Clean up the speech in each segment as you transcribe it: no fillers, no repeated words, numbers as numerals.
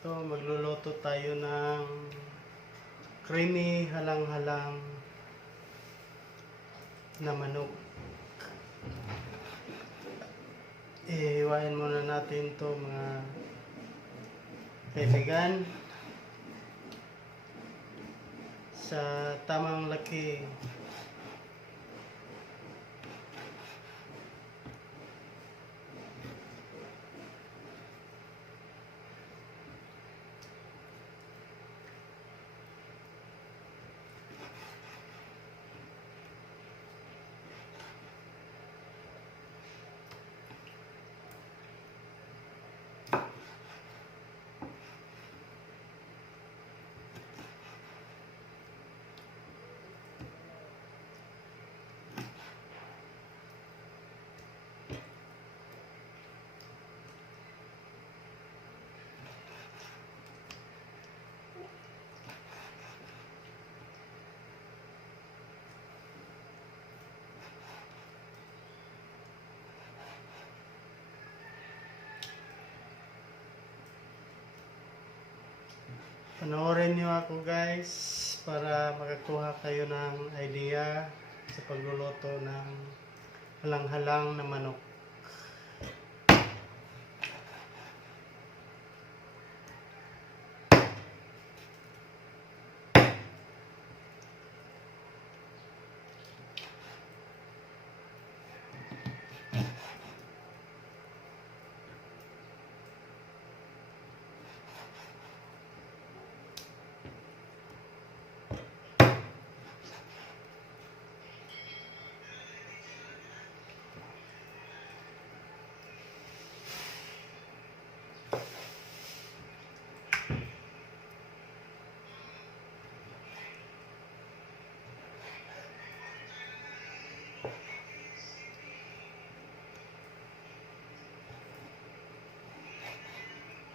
Ito, magluluto tayo ng creamy halang-halang na manok. Ihiwain muna natin to mga kaibigan sa tamang laki. Panoorin nyo ako guys para makakuha kayo ng idea sa pagluluto ng halang-halang na manok.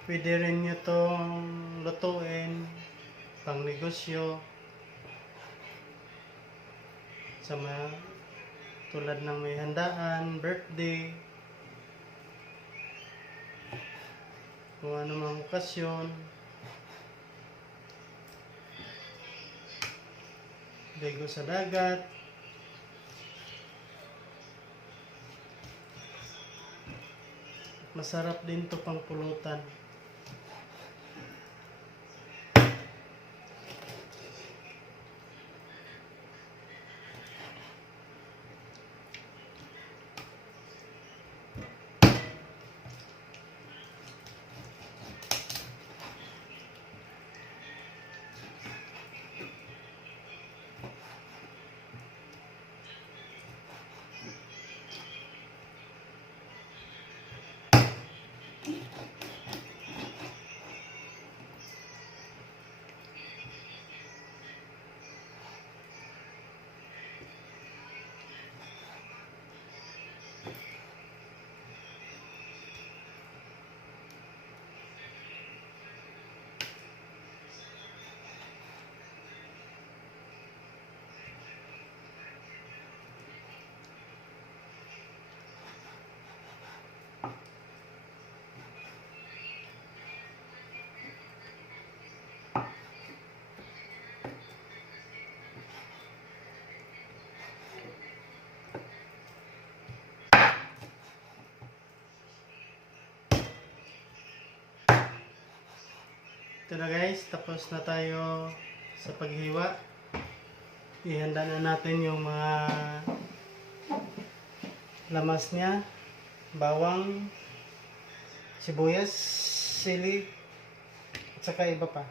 Pwede rin nyo itong lutuin pang negosyo sa mga tulad ng may handaan, birthday, kung ano mang okasyon. Ligo sa dagat. Masarap din to pang pulutan. Ito na guys, tapos na tayo sa paghiwa. Ihanda na natin yung mga lamas niya, bawang, sibuyas, sili, at saka iba pa.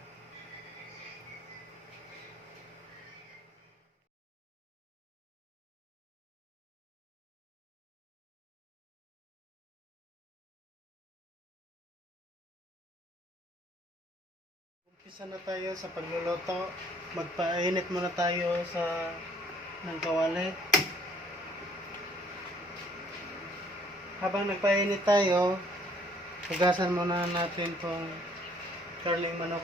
Umpisa na tayo sa pagluluto. Magpainit muna tayo ng kawali. Habang nagpainit tayo, hugasan muna natin itong curling manok.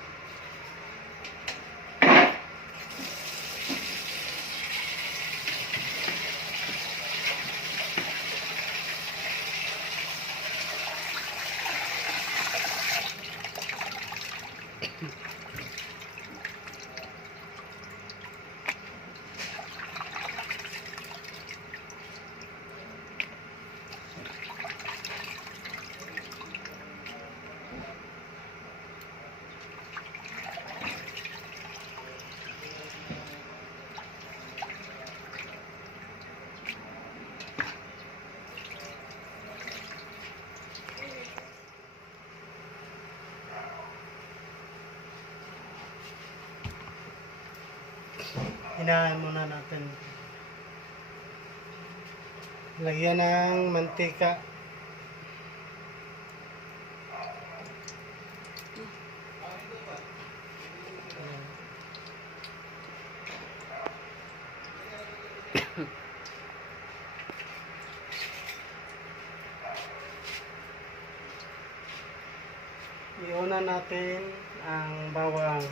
Hinaan muna natin. Lagyan ng mantika. Iuna natin ang bawang.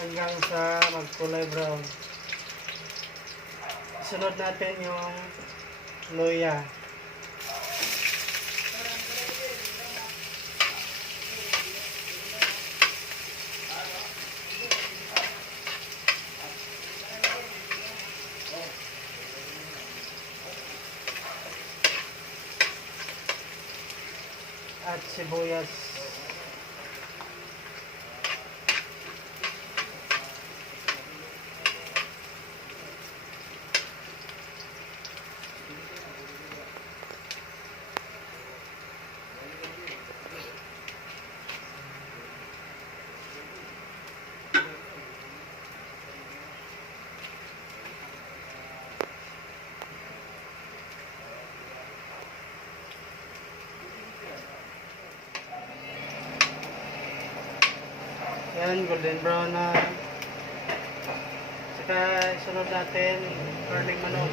Hanggang sa magkulay brown. Sunod natin yung luya. At sibuyas. Yan, golden brown na. Saka sunod natin garlic manok.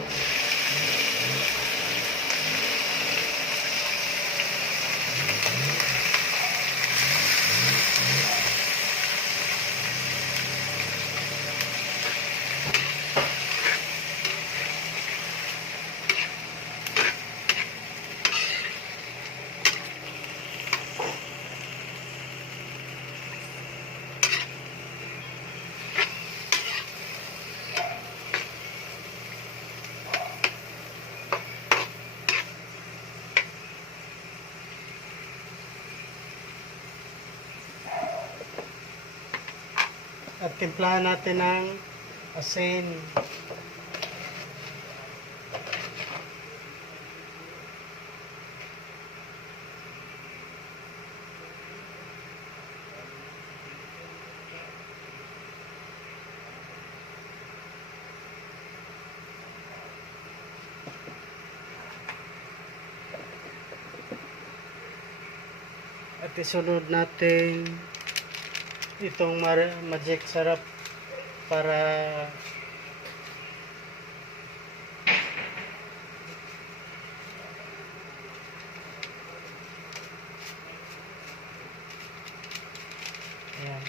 At timplahan natin ng asin. At isunod natin itong magic sarap para ayan.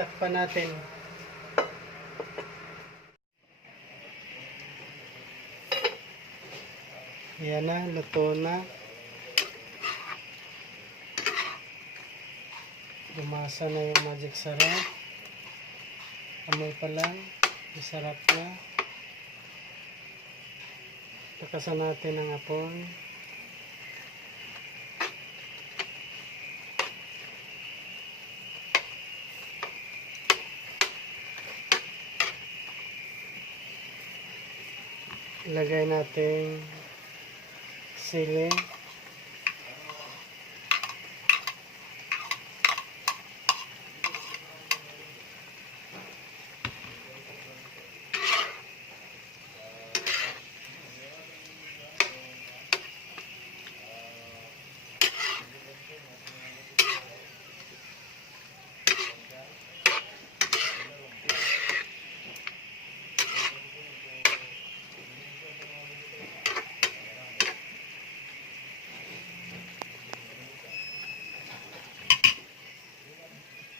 Takpan natin. Ayan na, luto na. Lumasa na yung magic sarap. Amoy pa lang. Masarap na. Takasan natin ang apoy. Ilagay natin sili.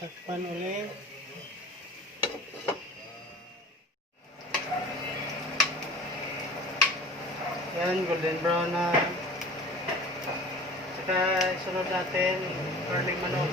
Takpan ulit. Yan, golden brown na. Saka sunod natin garlic manok.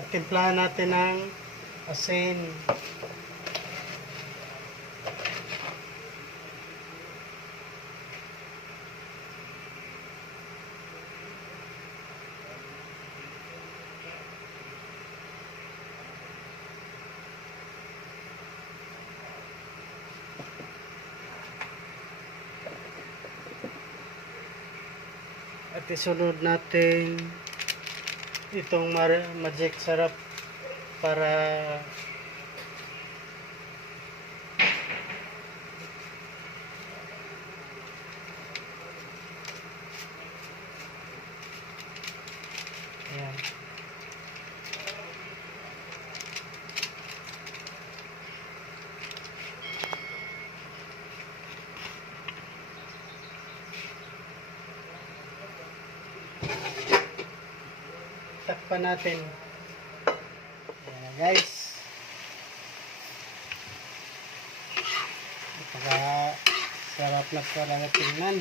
At timplahan natin ng asin. At isunod natin itong magic sarap para ayan. Takpan natin. Ayan, guys. Napaka sarap na para tingnan.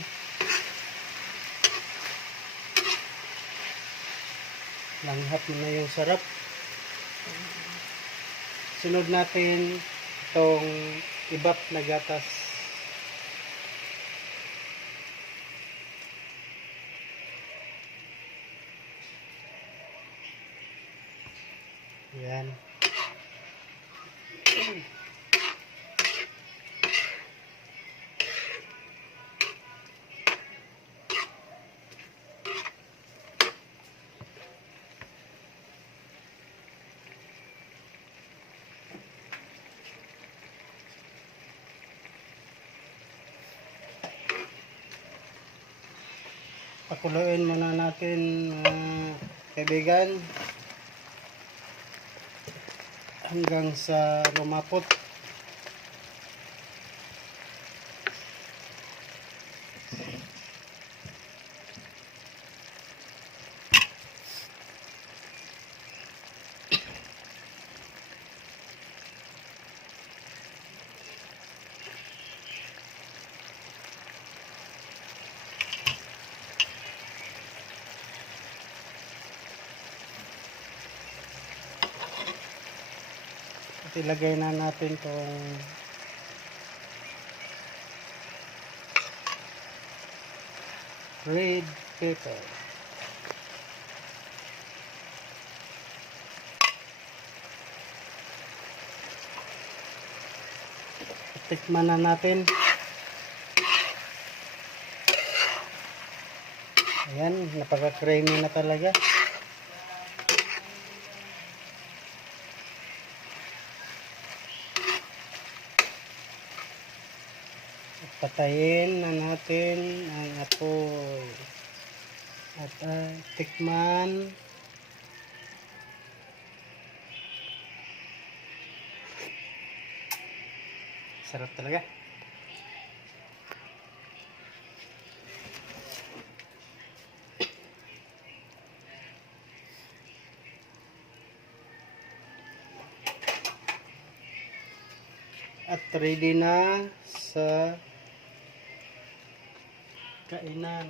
Langhap mo na yung sarap. Sunod natin itong ibap na gatas. Ayan. Pakuluin muna natin kaibigan hanggang sa lumapot. At ilagay na natin itong red pepper. Tikman na natin. Ayan, napaka-creamy na talaga. Patayin na natin ang apoy at tikman. Sarap talaga. At ready na sa kainan.